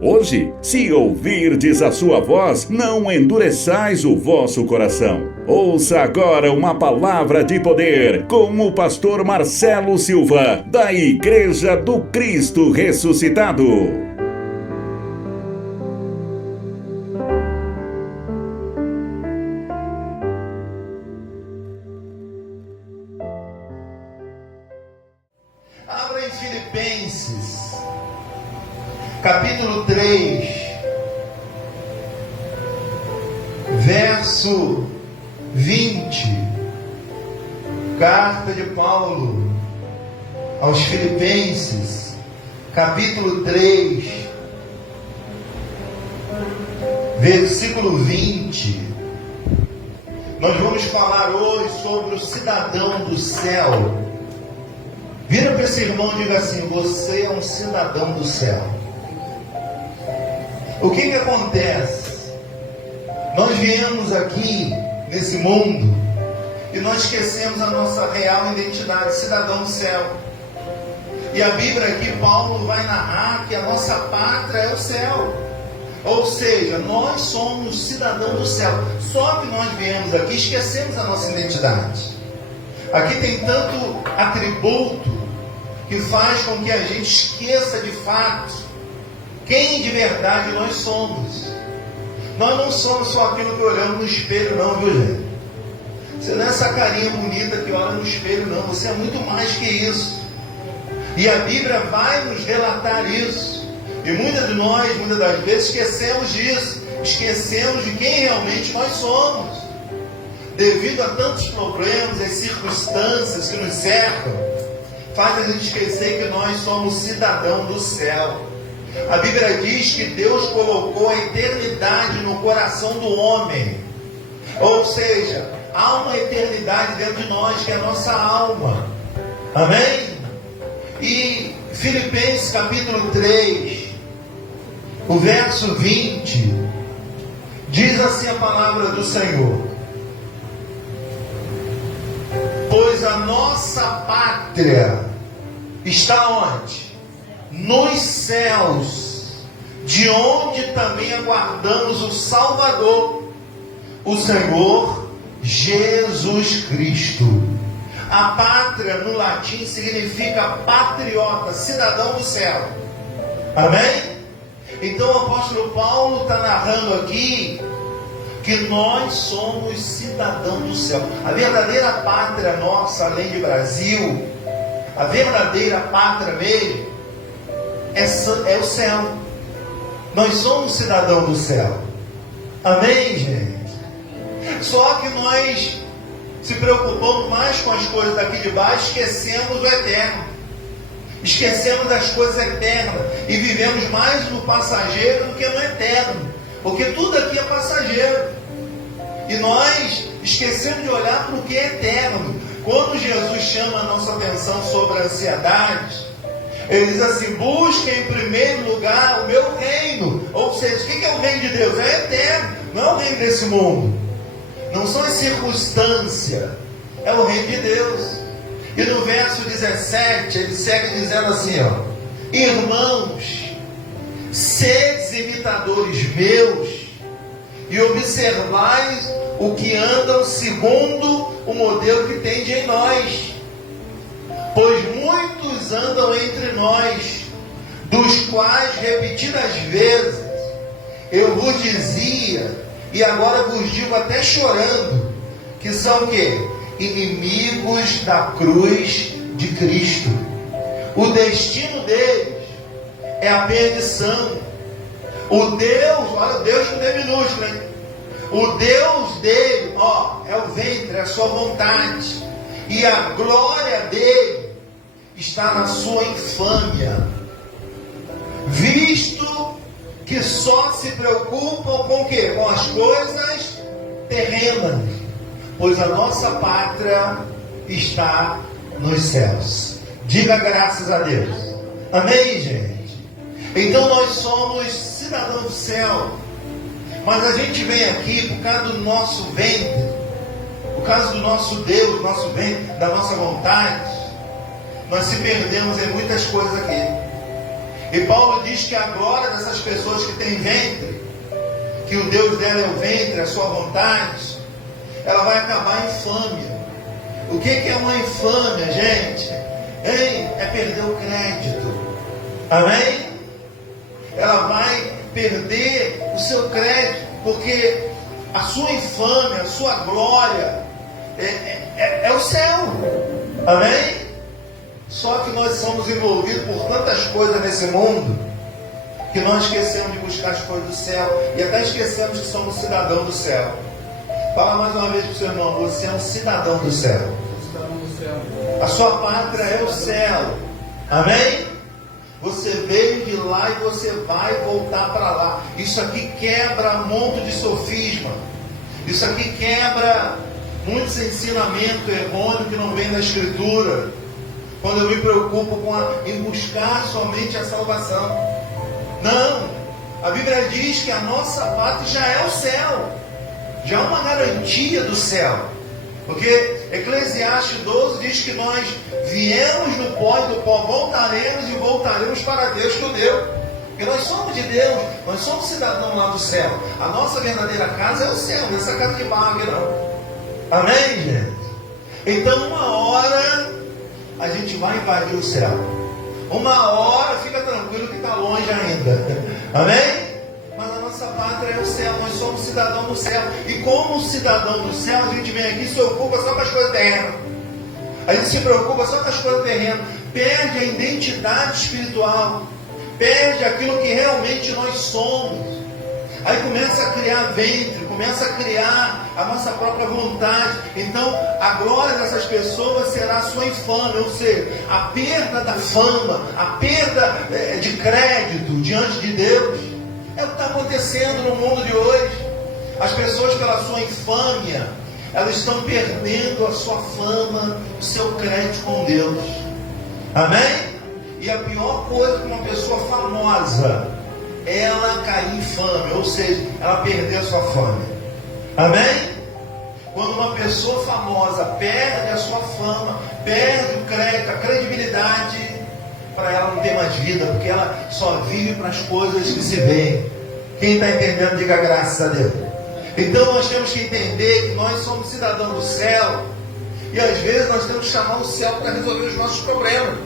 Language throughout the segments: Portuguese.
Hoje, se ouvirdes a sua voz, não endureçais o vosso coração. Ouça agora uma palavra de poder com o pastor Marcelo Silva, da Igreja do Cristo Ressuscitado. Abra em Filipenses, capítulo 3, verso 20, carta de Paulo aos Filipenses, capítulo 3, versículo 20. Nós vamos falar hoje sobre o cidadão do céu. Vira para esse irmão e diga assim: você é um cidadão do céu. O que acontece? Nós viemos aqui nesse mundo e nós esquecemos a nossa real identidade, cidadão do céu. E a Bíblia aqui, Paulo vai narrar que a nossa pátria é o céu. Ou seja, nós somos cidadão do céu. Só que nós viemos aqui e esquecemos a nossa identidade. Aqui tem tanto atributo que faz com que a gente esqueça de fato quem de verdade nós somos. Nós não somos só aquilo que olhamos no espelho, não, viu, gente? Você não é essa carinha bonita que olha no espelho, não. Você é muito mais que isso. E a Bíblia vai nos relatar isso. E muitas de nós, muitas das vezes, esquecemos disso. Esquecemos de quem realmente nós somos. Devido a tantos problemas e circunstâncias que nos cercam, faz a gente esquecer que nós somos cidadão do céu. A Bíblia diz que Deus colocou a eternidade no coração do homem. Ou seja, há uma eternidade dentro de nós, que é a nossa alma. Amém? E Filipenses capítulo 3, o verso 20, diz assim a palavra do Senhor: pois a nossa pátria está onde? Nos céus, de onde também aguardamos o Salvador, o Senhor Jesus Cristo. A pátria no latim significa patriota, cidadão do céu. Amém? Então o apóstolo Paulo está narrando aqui que nós somos cidadão do céu. A verdadeira pátria nossa, além de Brasil, a verdadeira pátria mesmo, é o céu. Nós somos cidadão do céu. Amém, gente? Só que nós se preocupamos mais com as coisas daqui de baixo, esquecemos o eterno. Esquecemos das coisas eternas e vivemos mais no passageiro do que no eterno. Porque tudo aqui é passageiro. E nós esquecemos de olhar para o que é eterno. Quando Jesus chama a nossa atenção sobre a ansiedade, ele diz assim: busque em primeiro lugar o meu reino. Ou seja, o que é o reino de Deus? É eterno, não é o reino desse mundo. Não são as circunstâncias, é o reino de Deus. E no verso 17, ele segue dizendo assim, ó: irmãos, sedes imitadores meus e observais o que andam segundo o modelo que tende em nós. Pois muitos andam entre nós, dos quais repetidas vezes eu vos dizia, e agora vos digo até chorando, que são o quê? Inimigos da cruz de Cristo. O destino deles é a perdição. O Deus, olha, o Deus com D minúsculo, hein? O Deus dele, é o ventre, é a sua vontade. E a glória dele está na sua infâmia. Visto que só se preocupam com o quê? Com as coisas terrenas. Pois a nossa pátria está nos céus. Diga graças a Deus. Amém, gente? Então nós somos cidadãos do céu. Mas a gente vem aqui por causa do nosso ventre, por causa do nosso Deus, nosso ventre, da nossa vontade. Nós se perdemos em muitas coisas aqui. E Paulo diz que a glória dessas pessoas que têm ventre, que o Deus dela é o ventre, a sua vontade, ela vai acabar em infâmia. O que é uma infâmia, gente? É perder o crédito. Amém? Ela vai perder o seu crédito, porque a sua infâmia, a sua glória é o céu. Amém? Só que nós somos envolvidos por tantas coisas nesse mundo que nós esquecemos de buscar as coisas do céu e até esquecemos que somos cidadãos do céu. Fala mais uma vez para o seu irmão: você é um cidadão do céu. A sua pátria é o céu. Amém? Você veio de lá e você vai voltar para lá. Isso aqui quebra um monte de sofisma. Isso aqui quebra muitos ensinamentos errôneos que não vêm da Escritura. Quando eu me preocupo em buscar somente a salvação. Não. A Bíblia diz que a nossa pátria já é o céu. Já é uma garantia do céu. Porque Eclesiastes 12 diz que nós viemos do pó e do pó voltaremos e voltaremos para Deus que o deu. Porque nós somos de Deus, nós somos cidadãos lá do céu. A nossa verdadeira casa é o céu, não é essa casa de barro aqui não. Amém, gente? Então uma hora a gente vai invadir o céu. Uma hora, fica tranquilo que está longe ainda. Amém? Mas a nossa pátria é o céu, nós somos cidadãos do céu. E como cidadão do céu, a gente vem aqui e se ocupa só com as coisas terrenas. A gente se preocupa só com as coisas terrenas. Perde a identidade espiritual. Perde aquilo que realmente nós somos. Aí começa a criar ventre, começa a criar a nossa própria vontade. Então a glória dessas pessoas será a sua infâmia, ou seja, a perda da fama, a perda de crédito diante de Deus. É o que está acontecendo no mundo de hoje. As pessoas, pela sua infâmia, elas estão perdendo a sua fama, o seu crédito com Deus. Amém? E a pior coisa que uma pessoa famosa, ela cair em fama, ou seja, ela perder a sua fama. Amém? Quando uma pessoa famosa perde a sua fama, perde o crédito, a credibilidade, para ela não ter mais vida, porque ela só vive para as coisas que se veem. Quem está entendendo, diga graças a Deus. Então nós temos que entender que nós somos cidadãos do céu, e às vezes nós temos que chamar o céu para resolver os nossos problemas.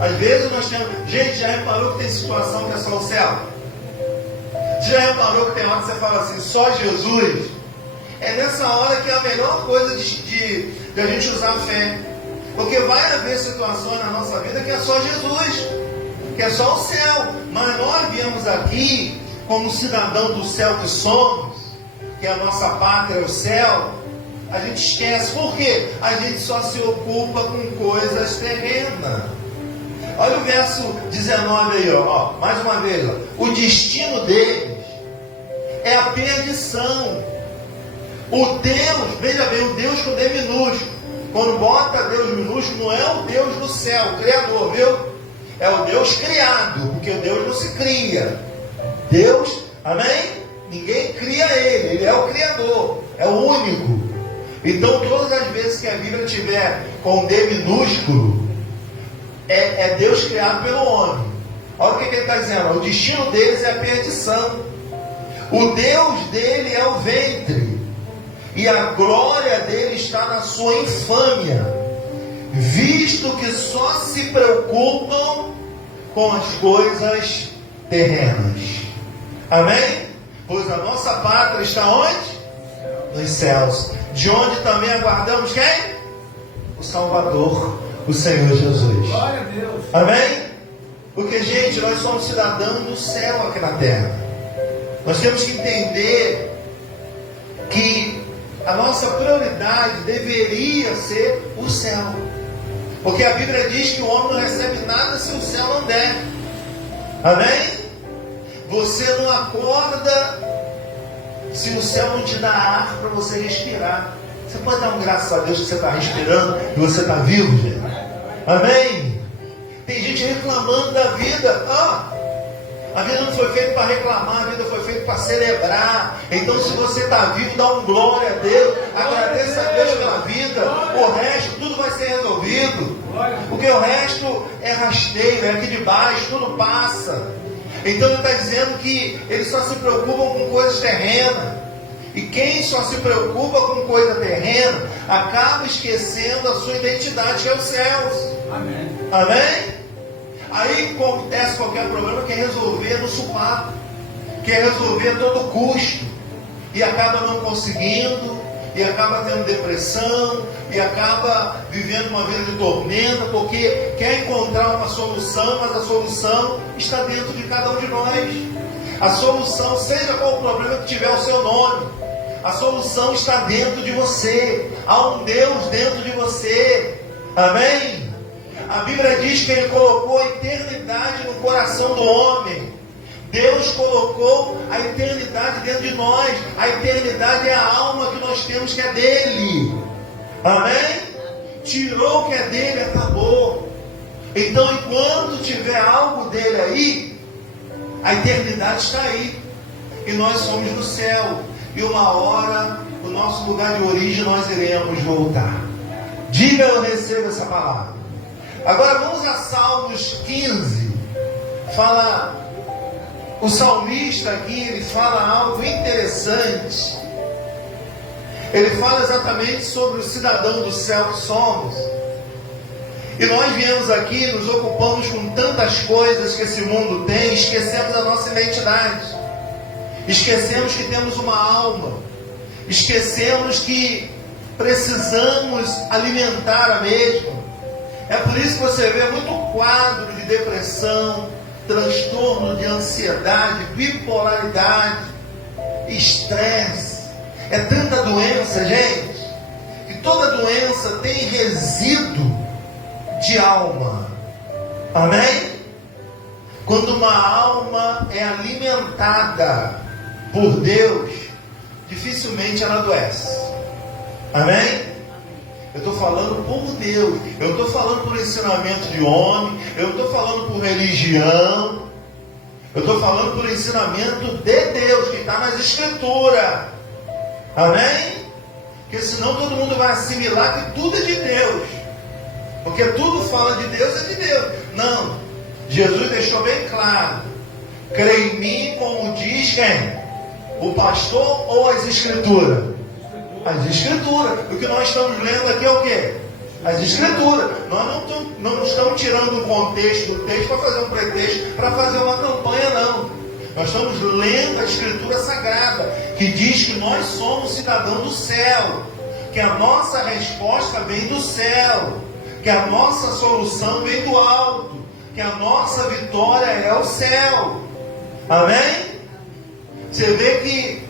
Às vezes nós temos... Gente, já reparou que tem situação que é só o céu? Já reparou que tem hora que você fala assim, só Jesus? É nessa hora que é a melhor coisa de a gente usar a fé. Porque vai haver situações na nossa vida que é só Jesus, que é só o céu. Mas nós viemos aqui, como cidadão do céu que somos, que a nossa pátria é o céu, a gente esquece. Por quê? A gente só se ocupa com coisas terrenas. Olha o verso 19 aí, ó, mais uma vez. Ó. O destino deles é a perdição. O Deus, veja bem, o Deus com D minúsculo. Quando bota Deus minúsculo, não é o Deus do céu, o Criador, viu? É o Deus criado, porque o Deus não se cria. Deus, amém? Ninguém cria ele é o Criador, é o único. Então, todas as vezes que a Bíblia tiver com D minúsculo, é Deus criado pelo homem. Olha o que ele está dizendo: o destino deles é a perdição. O Deus dele é o ventre. E a glória dele está na sua infâmia, visto que só se preocupam com as coisas terrenas. Amém? Pois a nossa pátria está onde? Nos céus. De onde também aguardamos quem? O Salvador, o Senhor Jesus. Glória a Deus. Amém? Porque, gente, nós somos cidadãos do céu aqui na terra. Nós temos que entender que a nossa prioridade deveria ser o céu. Porque a Bíblia diz que o homem não recebe nada se o céu não der. Amém? Você não acorda se o céu não te dá ar para você respirar. Você pode dar um graças a Deus que você está respirando e você está vivo, gente. Amém? Tem gente reclamando da vida. A vida não foi feita para reclamar, a vida foi feita para celebrar. Então, se você está vivo, dá um glória a Deus, agradeça a Deus pela vida. O resto, tudo vai ser resolvido. Porque o resto é rasteiro, é aqui de baixo, tudo passa. Então ele está dizendo que eles só se preocupam com coisas terrenas. E quem só se preocupa com coisa terrena acaba esquecendo a sua identidade, que é os céus. Amém. Amém? Aí acontece qualquer problema, quer resolver no supapo, quer resolver a todo custo, e acaba não conseguindo, e acaba tendo depressão, e acaba vivendo uma vida de tormenta, porque quer encontrar uma solução, mas a solução está dentro de cada um de nós. A solução, seja qual o problema que tiver o seu nome, a solução está dentro de você. Há um Deus dentro de você. Amém? A Bíblia diz que Ele colocou a eternidade no coração do homem. Deus colocou a eternidade dentro de nós. A eternidade é a alma que nós temos, que é dele. Amém? Tirou o que é dele, acabou. Então, enquanto tiver algo dele aí, a eternidade está aí. E nós somos do céu. E uma hora, o nosso lugar de origem, nós iremos voltar. Diga, eu recebo essa palavra. Agora vamos a Salmos 15. Fala, o salmista aqui, ele fala algo interessante. Ele fala exatamente sobre o cidadão do céu que somos. E nós viemos aqui, nos ocupamos com tantas coisas que esse mundo tem, esquecemos a nossa identidade. Esquecemos que temos uma alma. Esquecemos que precisamos alimentar a mesma. É por isso que você vê muito quadro de depressão, transtorno de ansiedade, bipolaridade, estresse. É tanta doença, gente, que toda doença tem resíduo de alma. Amém? Quando uma alma é alimentada por Deus, dificilmente ela adoece. Amém? Eu estou falando por Deus. Eu não estou falando por ensinamento de homem. Eu não estou falando por religião. Eu estou falando por ensinamento de Deus, que está nas Escrituras. Amém? Porque senão todo mundo vai assimilar que tudo é de Deus. Porque tudo fala de Deus, é de Deus. Não. Jesus deixou bem claro. Crê em mim, como diz quem? O pastor ou as Escrituras? As Escrituras. O que nós estamos lendo aqui é o quê? As Escrituras. Nós não estamos tirando um contexto do texto para fazer um pretexto, para fazer uma campanha, não. Nós estamos lendo a Escritura Sagrada, que diz que nós somos cidadãos do céu, que a nossa resposta vem do céu, que a nossa solução vem do alto, que a nossa vitória é o céu. Amém? Você vê que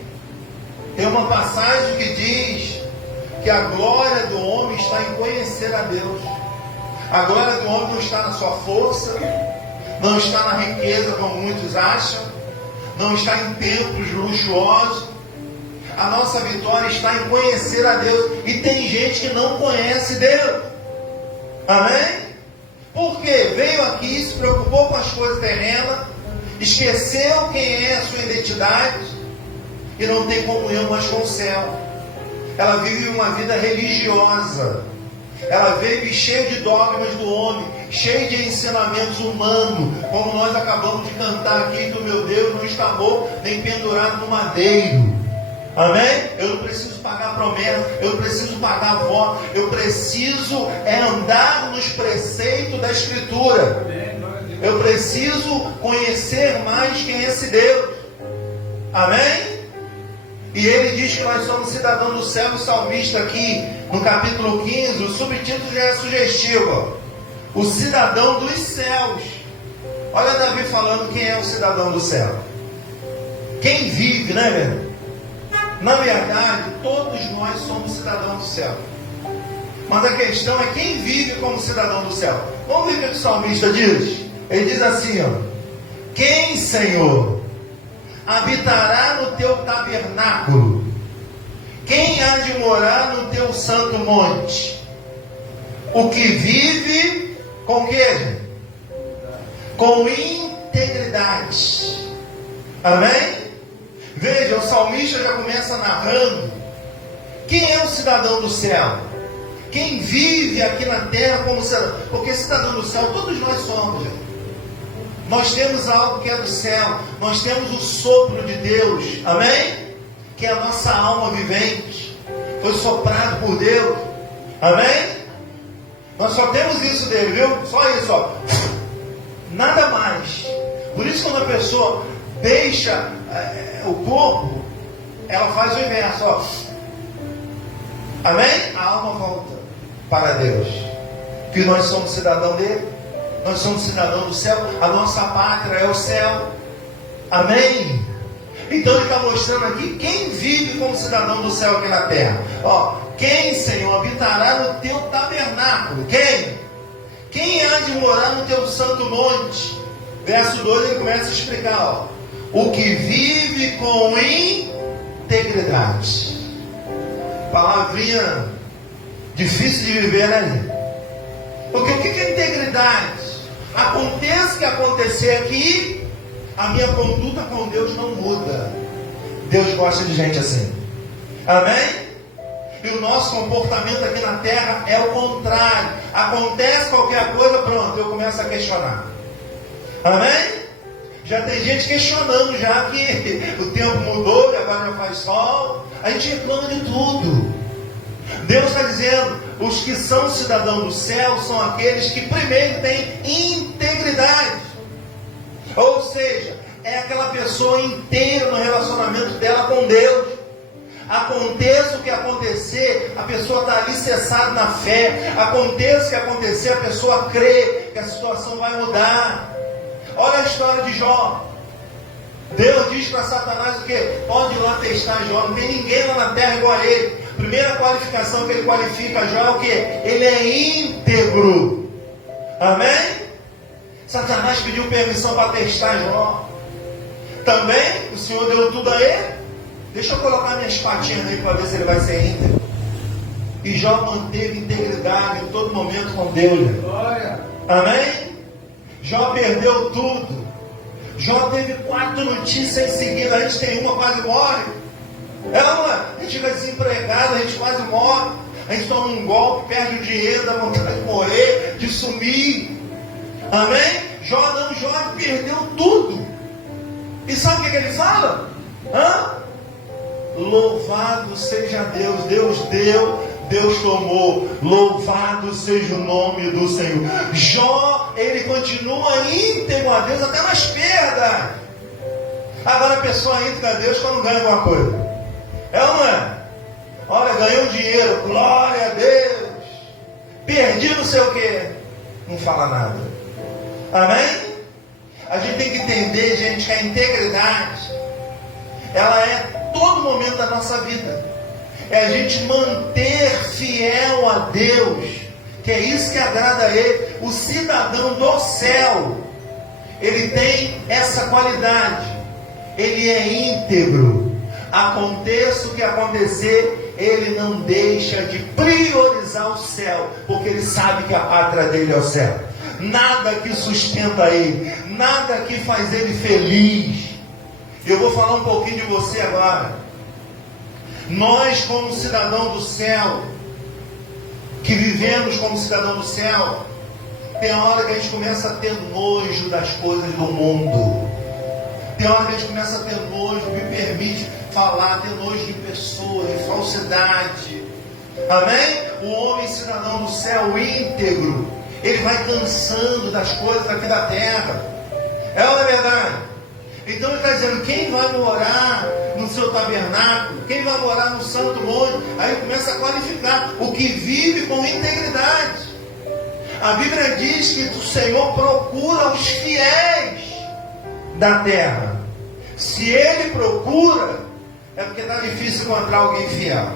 tem uma passagem que diz que a glória do homem está em conhecer a Deus. A glória do homem não está na sua força, não está na riqueza, como muitos acham, não está em templos luxuosos. A nossa vitória está em conhecer a Deus. E tem gente que não conhece Deus. Amém? Por quê? Veio aqui, se preocupou com as coisas terrenas, esqueceu quem é a sua identidade e não tem comunhão mais com o céu. Ela vive uma vida religiosa. Ela vive cheia de dogmas do homem, cheia de ensinamentos humanos, como nós acabamos de cantar aqui, do meu Deus não está morto nem pendurado no madeiro. Amém? Eu não preciso pagar promessa, eu não preciso pagar voto, eu preciso andar nos preceitos da Escritura. Eu preciso conhecer mais quem é esse Deus. Amém? E ele diz que nós somos cidadãos do céu. O salmista aqui, no capítulo 15, o subtítulo já é sugestivo. O cidadão dos céus. Olha Davi falando quem é o cidadão do céu. Quem vive, né, velho? Na verdade, todos nós somos cidadãos do céu. Mas a questão é quem vive como cidadão do céu. Vamos ver o que o salmista diz? Ele diz assim, ó: quem, Senhor, habitará no teu tabernáculo? Quem há de morar no teu santo monte? O que vive com quê? Com integridade. Amém? Veja, o salmista já começa narrando quem é o cidadão do céu. Quem vive aqui na terra como cidadão, porque cidadão do céu, todos nós somos, gente. Nós temos algo que é do céu, nós temos o sopro de Deus, amém? Que é a nossa alma vivente, foi soprado por Deus, amém? Nós só temos isso dele, viu? Só isso, ó. Nada mais. Por isso, quando a pessoa deixa o corpo, ela faz o inverso, ó. Amém? A alma volta para Deus. Que nós somos cidadão dele, nós somos cidadão do céu, a nossa pátria é o céu. Amém? Então ele está mostrando aqui quem vive como cidadão do céu aqui na terra. Ó, quem, Senhor, habitará no teu tabernáculo? Quem? Quem há de morar no teu santo monte? Verso 2 ele começa a explicar, ó. O que vive com integridade. Palavrinha difícil de viver, né? Porque o que é integridade? Aconteça o que acontecer aqui, a minha conduta com Deus não muda. Deus gosta de gente assim. Amém? E o nosso comportamento aqui na terra é o contrário. Acontece qualquer coisa, pronto, eu começo a questionar. Amém? Já tem gente questionando já que o tempo mudou, e agora já faz sol. A gente reclama de tudo. Deus está dizendo, os que são cidadãos do céu são aqueles que primeiro têm integridade. Ou seja, é aquela pessoa inteira no relacionamento dela com Deus. Aconteça o que acontecer, a pessoa está alicerçada na fé. Aconteça o que acontecer, a pessoa crê que a situação vai mudar. Olha a história de Jó. Deus diz para Satanás o quê? Pode ir lá testar Jó. Não tem ninguém lá na terra igual a ele. Primeira qualificação que ele qualifica Jó é o quê? Ele é íntegro. Amém? Satanás pediu permissão para testar Jó. Também o Senhor deu tudo a ele. Deixa eu colocar minhas patinhas aí para ver se ele vai ser íntegro. E Jó manteve integridade em todo momento com Deus. Glória. Amém? Jó perdeu tudo. Jó teve 4 notícias em seguida. A gente tem uma, quase morre. A gente fica desempregado, a gente quase morre. A gente toma um golpe, perde o dinheiro, dá vontade de morrer, de sumir. Amém? Jó não, Jó perdeu tudo. E sabe o que ele fala? Louvado seja Deus. Deus deu, Deus tomou. Louvado seja o nome do Senhor. Jó, ele continua íntegro a Deus até nas perdas. Agora a pessoa íntegra a Deus quando ganha alguma coisa. É ou não é? Olha, ganhou dinheiro, glória a Deus. Perdi não sei o que. Não fala nada. Amém? A gente tem que entender, gente, que a integridade, ela é todo momento da nossa vida. É a gente manter fiel a Deus, que é isso que agrada a Ele. O cidadão do céu, ele tem essa qualidade. Ele é íntegro. Aconteça o que acontecer, ele não deixa de priorizar o céu, porque ele sabe que a pátria dele é o céu. Nada que sustenta ele, nada que faz ele feliz. Eu vou falar um pouquinho de você agora. Nós, como cidadão do céu, que vivemos como cidadão do céu, tem hora que a gente começa a ter nojo das coisas do mundo. Tem hora que a gente começa a ter nojo, me permite falar, ter nojo de pessoas, de falsidade. Amém? O homem cidadão do céu íntegro, ele vai cansando das coisas aqui da terra. É ou não é verdade? Então ele está dizendo, quem vai morar no seu tabernáculo? Quem vai morar no santo monte? Aí ele começa a qualificar o que vive com integridade. A Bíblia diz que o Senhor procura os fiéis da terra. Se ele procura, é porque está difícil encontrar alguém fiel.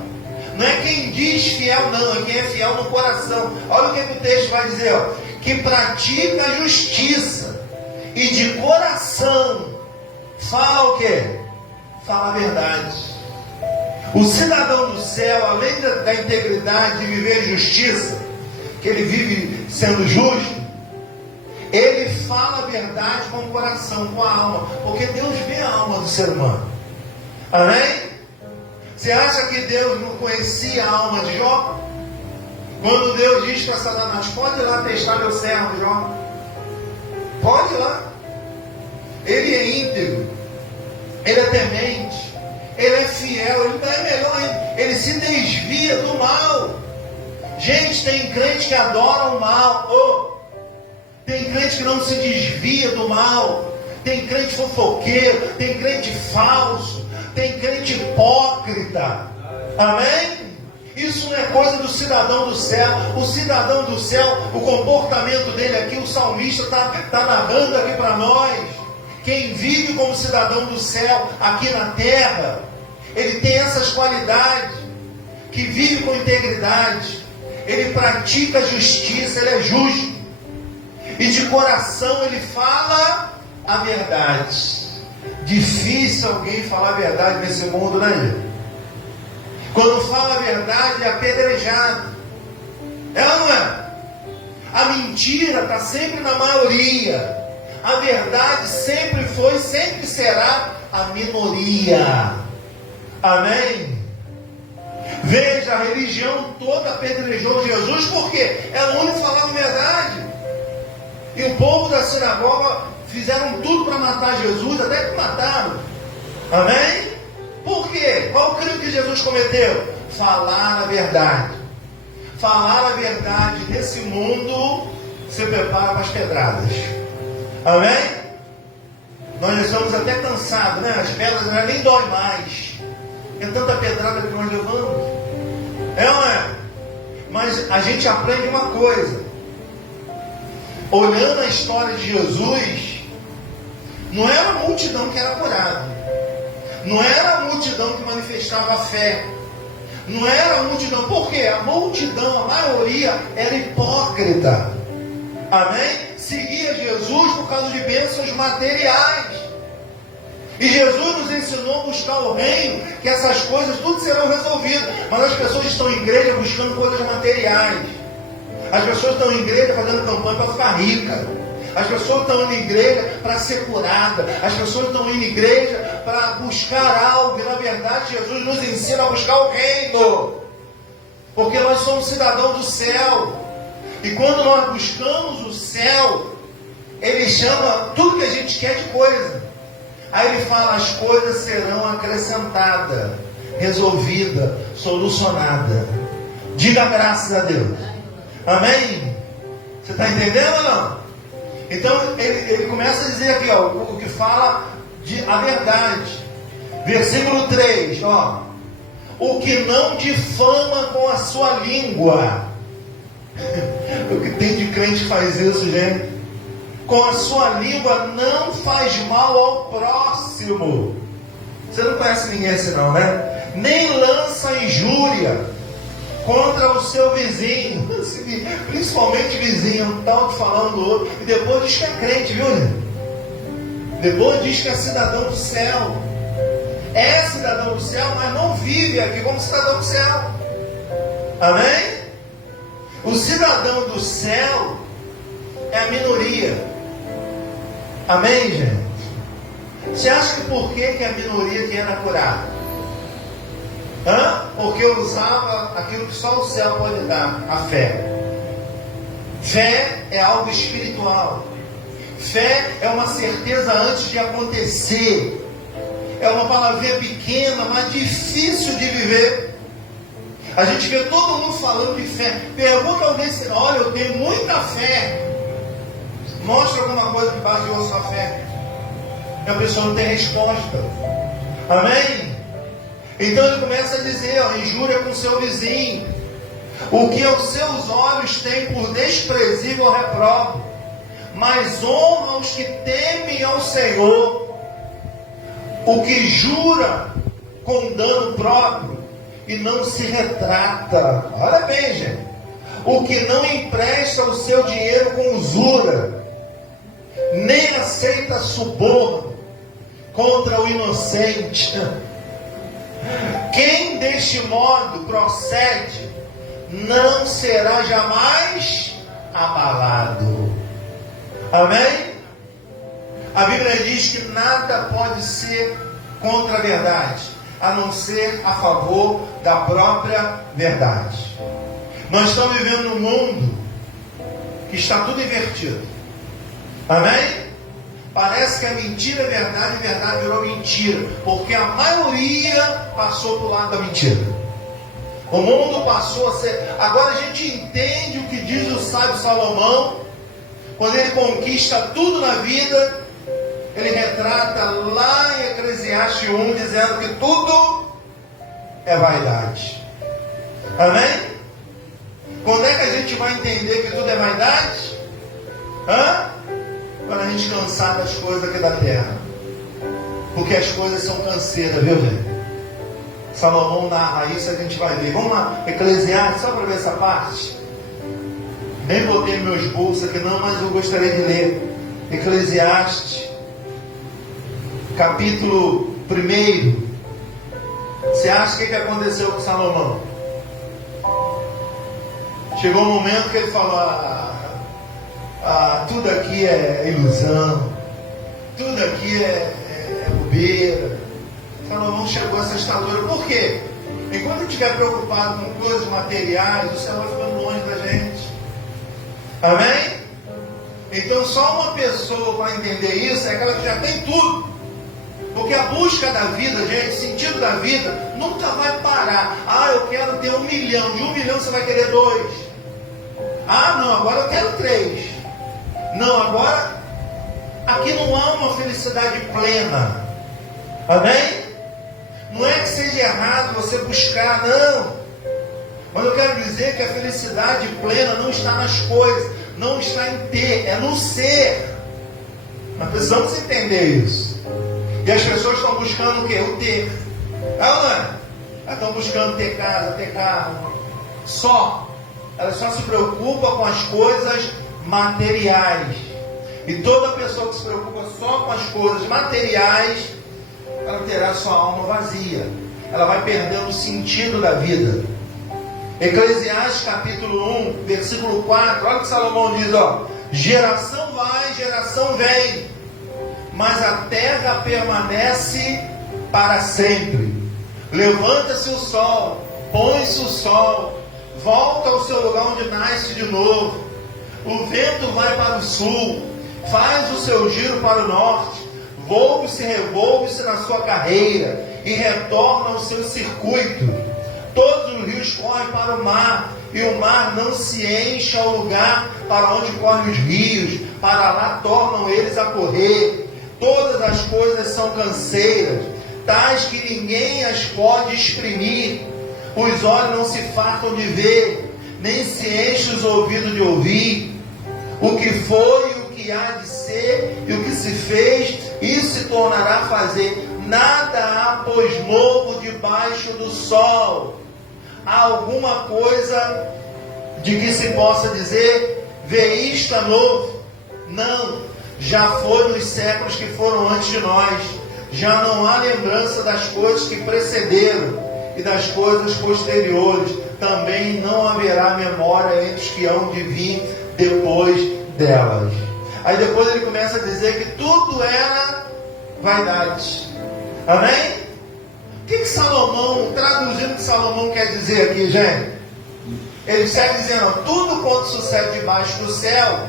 Não é quem diz fiel, não, é quem é fiel no coração. Olha o que o texto vai dizer, ó, que pratica a justiça e de coração fala o quê? Fala a verdade. O cidadão do céu, além da integridade de viver justiça, que ele vive sendo justo, ele fala a verdade com o coração, com a alma, porque Deus vê a alma do ser humano. Amém? Você acha que Deus não conhecia a alma de Jó? Quando Deus diz para Satanás, pode ir lá testar meu servo Jó, pode ir lá, ele é íntegro, ele é temente, ele é fiel, ele é melhor ainda, ele se desvia do mal. Gente, tem crente que adora o mal, tem crente que não se desvia do mal, tem crente fofoqueiro, tem crente falso, tem crente hipócrita, amém? Isso não é coisa do cidadão do céu. O cidadão do céu, o comportamento dele aqui, o salmista está narrando aqui para nós. Quem vive como cidadão do céu aqui na terra, ele tem essas qualidades, que vive com integridade, ele pratica a justiça, ele é justo, e de coração ele fala a verdade. Difícil alguém falar a verdade nesse mundo, né? Quando fala a verdade é apedrejado. É ou não é? A mentira está sempre na maioria. A verdade sempre foi, sempre será a minoria. Amém? Veja, a religião toda apedrejou Jesus porque ela não falava a verdade. E o povo da sinagoga fizeram tudo para matar Jesus, até que mataram. Amém? Por quê? Qual o crime que Jesus cometeu? Falar a verdade. Falar a verdade nesse mundo se prepara para as pedradas. Amém? Nós já estamos até cansados, né? As pedras já nem dói mais. É tanta pedrada que nós levamos. É ou não é? Mas a gente aprende uma coisa. Olhando a história de Jesus, não era a multidão que era curada. Não era a multidão que manifestava a fé. Não era a multidão. Por quê? A multidão, a maioria, era hipócrita. Amém? Seguia Jesus por causa de bênçãos materiais. E Jesus nos ensinou a buscar o reino, que essas coisas tudo serão resolvidas. Mas as pessoas estão em igreja buscando coisas materiais. As pessoas estão em igreja fazendo campanha para ficar rica. As pessoas estão indo em igreja para ser curada. As pessoas estão indo em igreja para buscar algo. E na verdade Jesus nos ensina a buscar o reino. Porque nós somos cidadãos do céu. E quando nós buscamos o céu, Ele chama tudo que a gente quer de coisa. Aí Ele fala, as coisas serão acrescentadas, resolvidas, solucionadas. Diga graças a Deus. Amém? Você está entendendo ou não? Então ele começa a dizer aqui, ó, o que fala a verdade. Versículo 3, ó. O que não difama com a sua língua. O que tem de crente que faz isso, gente? Com a sua língua não faz mal ao próximo. Você não conhece ninguém assim não, né? Nem lança injúria contra o seu vizinho, principalmente vizinho, tal de falando do outro, e depois diz que é crente, viu? Depois diz que é cidadão do céu. É cidadão do céu, mas não vive aqui como cidadão do céu. Amém? O cidadão do céu é a minoria. Amém, gente? Você acha que por que a minoria que era curada? Porque usava aquilo que só o céu pode dar, a fé. Fé é algo espiritual. Fé é uma certeza antes de acontecer. É uma palavrinha pequena, mas difícil de viver. A gente vê todo mundo falando de fé. Pergunta alguém assim, olha, eu tenho muita fé. Mostra alguma coisa que baseou a sua fé. E a pessoa não tem resposta. Amém? Então ele começa a dizer, ó, injúria com seu vizinho. O que aos seus olhos tem por desprezível reprovo, mas honra os que temem ao Senhor. O que jura com dano próprio e não se retrata. Olha bem, gente. O que não empresta o seu dinheiro com usura, nem aceita suborno contra o inocente. Quem deste modo procede, não será jamais abalado. Amém? A Bíblia diz que nada pode ser contra a verdade, a não ser a favor da própria verdade. Nós estamos vivendo num mundo que está tudo invertido. Amém? Parece que a mentira é verdade e a verdade virou mentira, porque a maioria passou para o lado da mentira. O mundo passou a ser... Agora a gente entende o que diz o sábio Salomão, quando ele conquista tudo na vida. Ele retrata lá em Eclesiastes 1, dizendo que tudo é vaidade. Amém? Quando é que a gente vai entender que tudo é vaidade? Quando a gente cansar das coisas aqui da terra. Porque as coisas são canseiras, viu, velho? Salomão narra isso, a gente vai ver. Vamos lá, Eclesiastes, só para ver essa parte. Nem botei meus bolsos aqui não, mas eu gostaria de ler. Eclesiastes, capítulo 1. Você acha que aconteceu com Salomão? Chegou um momento que ele falou: tudo aqui é ilusão, tudo aqui é bobeira. Salomão chegou a essa estatura. Por quê? Enquanto a gente estiver preocupado com coisas materiais, o céu vai ficando longe da gente. Amém? Então só uma pessoa vai entender isso, é aquela que já tem tudo. Porque a busca da vida, gente, o sentido da vida nunca vai parar. Eu quero ter 1 milhão. De 1 milhão você vai querer 2. Não, agora eu quero 3. Não, agora aqui não há uma felicidade plena. Amém? Não é que seja errado você buscar, não. Mas eu quero dizer que a felicidade plena não está nas coisas, não está em ter, é no ser. Nós precisamos entender isso. E as pessoas estão buscando o quê? O ter. Elas estão buscando ter casa, ter carro. Só. Elas só se preocupam com as coisas materiais. E toda pessoa que se preocupa só com as coisas materiais, ela terá sua alma vazia. Ela vai perdendo o sentido da vida. Eclesiastes capítulo 1, versículo 4. Olha o que Salomão diz, geração vai, geração vem, mas a terra permanece para sempre. Levanta-se o sol, põe-se o sol, volta ao seu lugar onde nasce de novo. O vento vai para o sul, faz o seu giro para o norte, volve-se e revolve-se na sua carreira, e retorna ao seu circuito. Todos os rios correm para o mar, e o mar não se enche ao lugar para onde correm os rios, para lá tornam eles a correr. Todas as coisas são canseiras, tais que ninguém as pode exprimir. Os olhos não se fartam de ver, nem se enchem os ouvidos de ouvir. O que foi, o que há de ser, e o que se fez, isso se tornará a fazer. Nada há, pois, novo debaixo do sol. Há alguma coisa de que se possa dizer, vê isto é novo? Não, já foi nos séculos que foram antes de nós. Já não há lembrança das coisas que precederam e das coisas posteriores. Também não haverá memória entre os que hão de vir depois delas. Aí depois ele começa a dizer que tudo era vaidade. Amém? O que Salomão, traduzindo o que Salomão quer dizer aqui, gente? Ele segue dizendo, tudo quanto sucede debaixo do céu,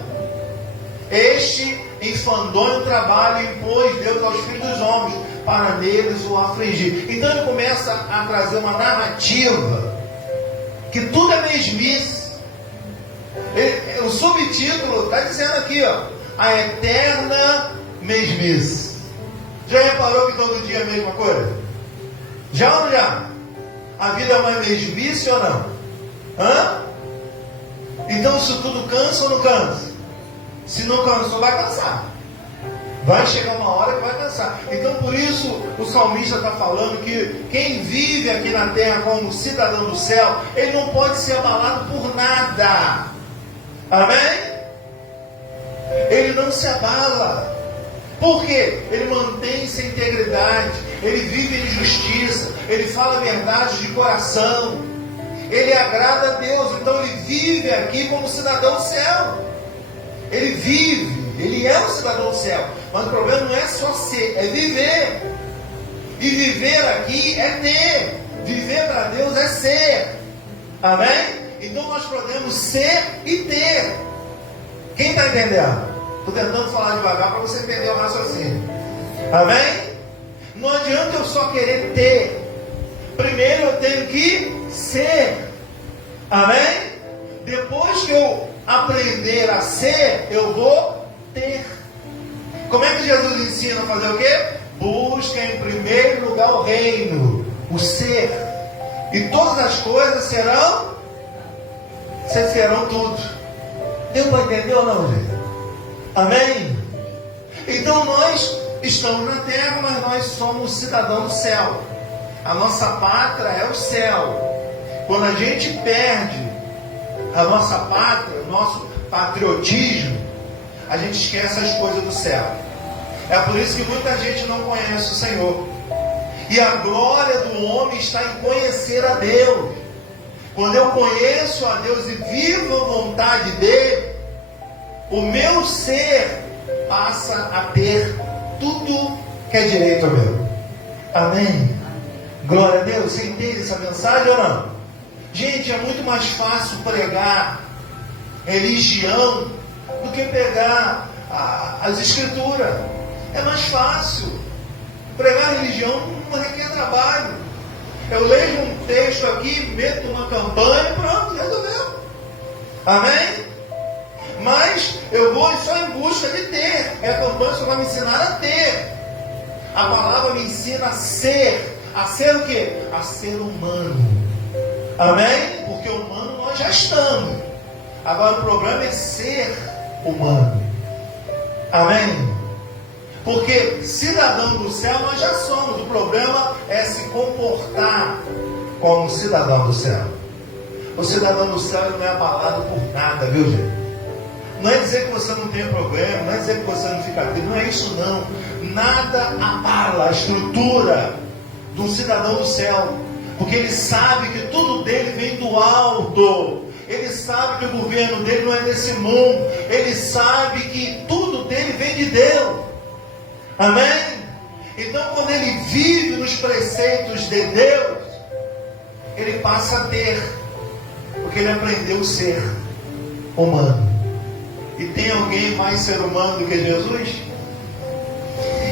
este enfandonho trabalho impôs Deus aos filhos dos homens, para neles o afligir. Então ele começa a trazer uma narrativa, que tudo é mesmice. O subtítulo está dizendo aqui, a eterna mesmice. Já reparou que todo dia é a mesma coisa? Já ou não já? A vida é uma mesmice ou não? Então isso tudo cansa ou não cansa? Se não cansou, vai cansar. Vai chegar uma hora que vai cansar. Então por isso o salmista está falando que quem vive aqui na terra como cidadão do céu, ele não pode ser abalado por nada. Amém? Ele não se abala. Por quê? Ele mantém-se em integridade, ele vive em justiça, ele fala a verdade de coração, ele agrada a Deus. Então ele vive aqui como cidadão do céu. Ele vive, ele é um cidadão do céu. Mas o problema não é só ser, é viver. E viver aqui é ter. Viver para Deus é ser. Amém? Então nós podemos ser e ter. Quem está entendendo? Estou tentando falar devagar para você entender o raciocínio. Amém? Não adianta eu só querer ter. Primeiro eu tenho que ser. Amém? Depois que eu aprender a ser, eu vou ter. Como é que Jesus ensina a fazer o quê? Busca em primeiro lugar o reino, o ser. E todas as coisas serão tudo. Deu para entender ou não, gente? Amém? Então nós estamos na terra, mas nós somos cidadãos do céu. A nossa pátria é o céu. Quando a gente perde a nossa pátria, o nosso patriotismo, a gente esquece as coisas do céu. É por isso que muita gente não conhece o Senhor. E a glória do homem está em conhecer a Deus. Quando eu conheço a Deus e vivo a vontade dele, o meu ser passa a ter tudo que é direito meu. Amém? Glória a Deus. Você entende essa mensagem ou não? Gente, é muito mais fácil pregar religião do que pegar as escrituras. É mais fácil. Pregar religião não requer trabalho. Eu leio um texto aqui, meto uma campanha e pronto, resolveu. Amém? Mas eu vou só em busca de ter. E a campanha só vai me ensinar a ter. A palavra me ensina a ser. A ser o quê? A ser humano. Amém? Porque humano nós já estamos. Agora o problema é ser humano. Amém? Porque cidadão do céu nós já somos. O problema é se comportar como cidadão do céu. O cidadão do céu não é abalado por nada, viu, gente? Não é dizer que você não tem problema, não é dizer que você não fica triste, não é isso não. Nada abala a estrutura do cidadão do céu. Porque ele sabe que tudo dele vem do alto. Ele sabe que o governo dele não é desse mundo. Ele sabe que tudo dele vem de Deus. Amém? Então quando ele vive nos preceitos de Deus, ele passa a ter. Porque ele aprendeu a ser humano. E tem alguém mais ser humano do que Jesus?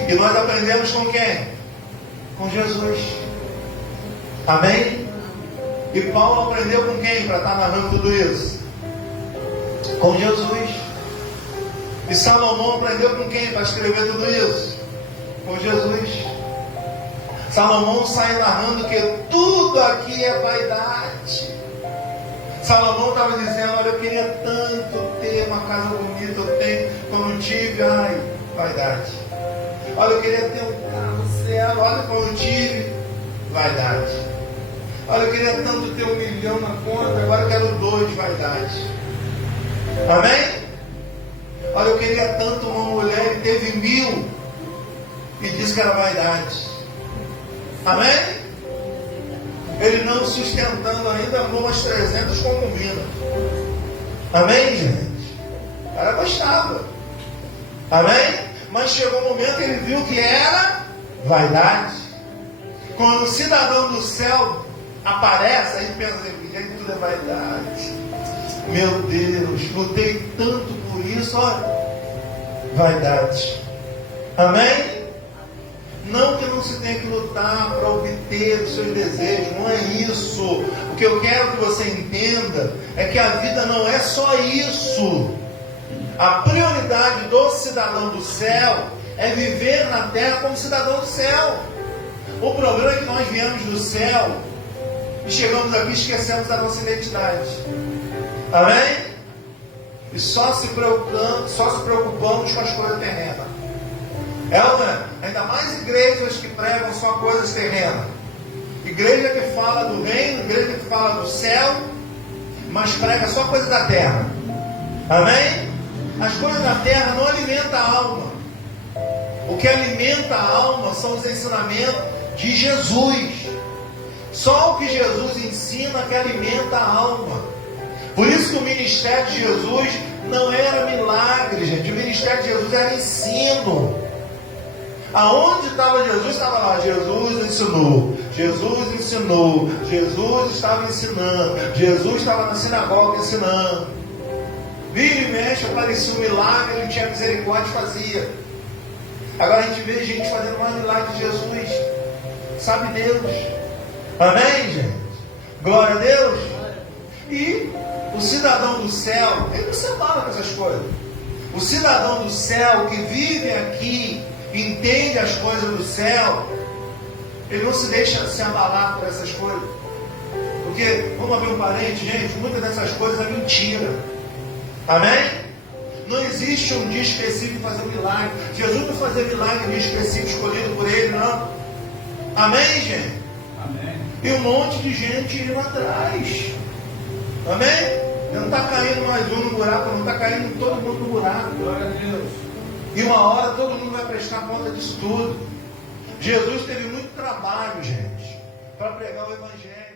E nós aprendemos com quem? Com Jesus. Amém? E Paulo aprendeu com quem para estar narrando tudo isso? Com Jesus. E Salomão aprendeu com quem para escrever tudo isso? Com Jesus. Salomão sai narrando que tudo aqui é vaidade. Salomão estava dizendo, olha, eu queria tanto ter uma casa bonita, eu tenho, quando tive, ai, vaidade. Olha, eu queria ter um carro zero, olha, quando tive, vaidade. Olha, eu queria tanto ter 1 milhão na conta, agora eu quero 2, vaidade. Amém? Olha, eu queria tanto uma mulher e teve 1000 e disse que era vaidade. Amém? Ele não sustentando ainda, arrumou umas 300 concubinas. Amém, gente? O cara gostava. Amém? Mas chegou um momento que ele viu que era vaidade. Quando o cidadão do céu aparece, aí pensa, aí tudo é vaidade. Meu Deus, lutei tanto por isso, olha. Vaidade. Amém? Não que não se tenha que lutar para obter os seus desejos, não é isso. O que eu quero que você entenda é que a vida não é só isso. A prioridade do cidadão do céu é viver na terra como cidadão do céu. O problema é que nós viemos do céu e chegamos aqui e esquecemos da nossa identidade. Amém? E só se preocupamos com as coisas terrenas. Ainda mais igrejas que pregam só coisas terrenas. Igreja que fala do reino, igreja que fala do céu, mas prega só coisas da terra. Amém? As coisas da terra não alimentam a alma. O que alimenta a alma são os ensinamentos de Jesus. Só o que Jesus ensina que alimenta a alma. Por isso que o ministério de Jesus não era milagre, gente. O ministério de Jesus era ensino. Aonde estava Jesus? Estava lá Jesus ensinou, Jesus ensinou, Jesus estava ensinando, Jesus estava na sinagoga ensinando. Vira e mexe, aparecia um milagre, ele tinha misericórdia e fazia. Agora a gente vê gente fazendo mais milagre de Jesus. Sabe Deus. Amém, gente? Glória a Deus. E o cidadão do céu, ele não se abala com essas coisas. O cidadão do céu que vive aqui, entende as coisas do céu, ele não se deixa se abalar por essas coisas. Porque, vamos abrir um parente, gente, muitas dessas coisas é mentira. Amém? Não existe um dia específico para fazer um milagre. Jesus não fazia milagre em dia específico escolhido por ele, não. Amém, gente? Amém. E um monte de gente indo atrás. Amém? Não está caindo mais um no buraco, não está caindo todo mundo no buraco. Glória a Deus. E uma hora todo mundo vai prestar conta disso tudo. Jesus teve muito trabalho, gente, para pregar o Evangelho.